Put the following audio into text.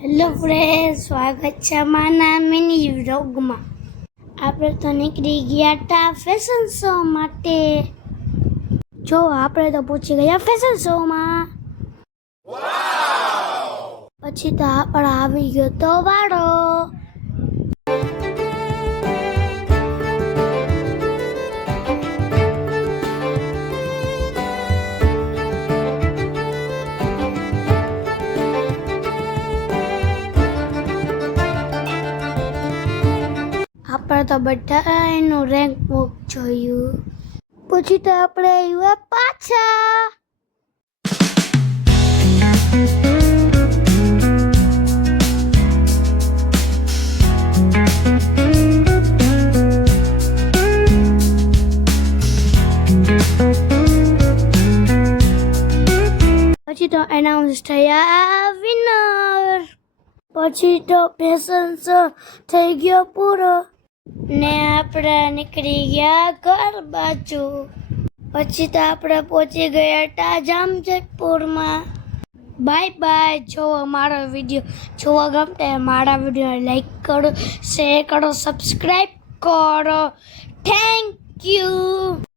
Hello friend, સ્વાગત છે અમારા મિની વ્લોગમાં. આપણે તો નીકળી ગયા હતા ફેશન શો માટે. જો આપણે તો પહોંચી ગયા ફેશન શોમાં. પછી તો આપણે આવી ગયો તો વાળો. આપણે તો બધા એનું રેન્ક બુક જોયું. પછી તો આપણે આવ્યા પાછા. પછી તો એનાઉન્સ થયા વિનર. પછી તો ફેશન શો થઈ ગયો પૂરો ને આપણે નીકળી ગયા ઘર બાજુ. પછી તો આપણે પહોંચી ગયા હતા જામજોધપુરમાં. Bye bye. જો મારો વિડીયો જોવા ગમતા મારા વિડીયો લાઈક કરો, શેર કરો, સબસ્ક્રાઈબ કરો. Thank you.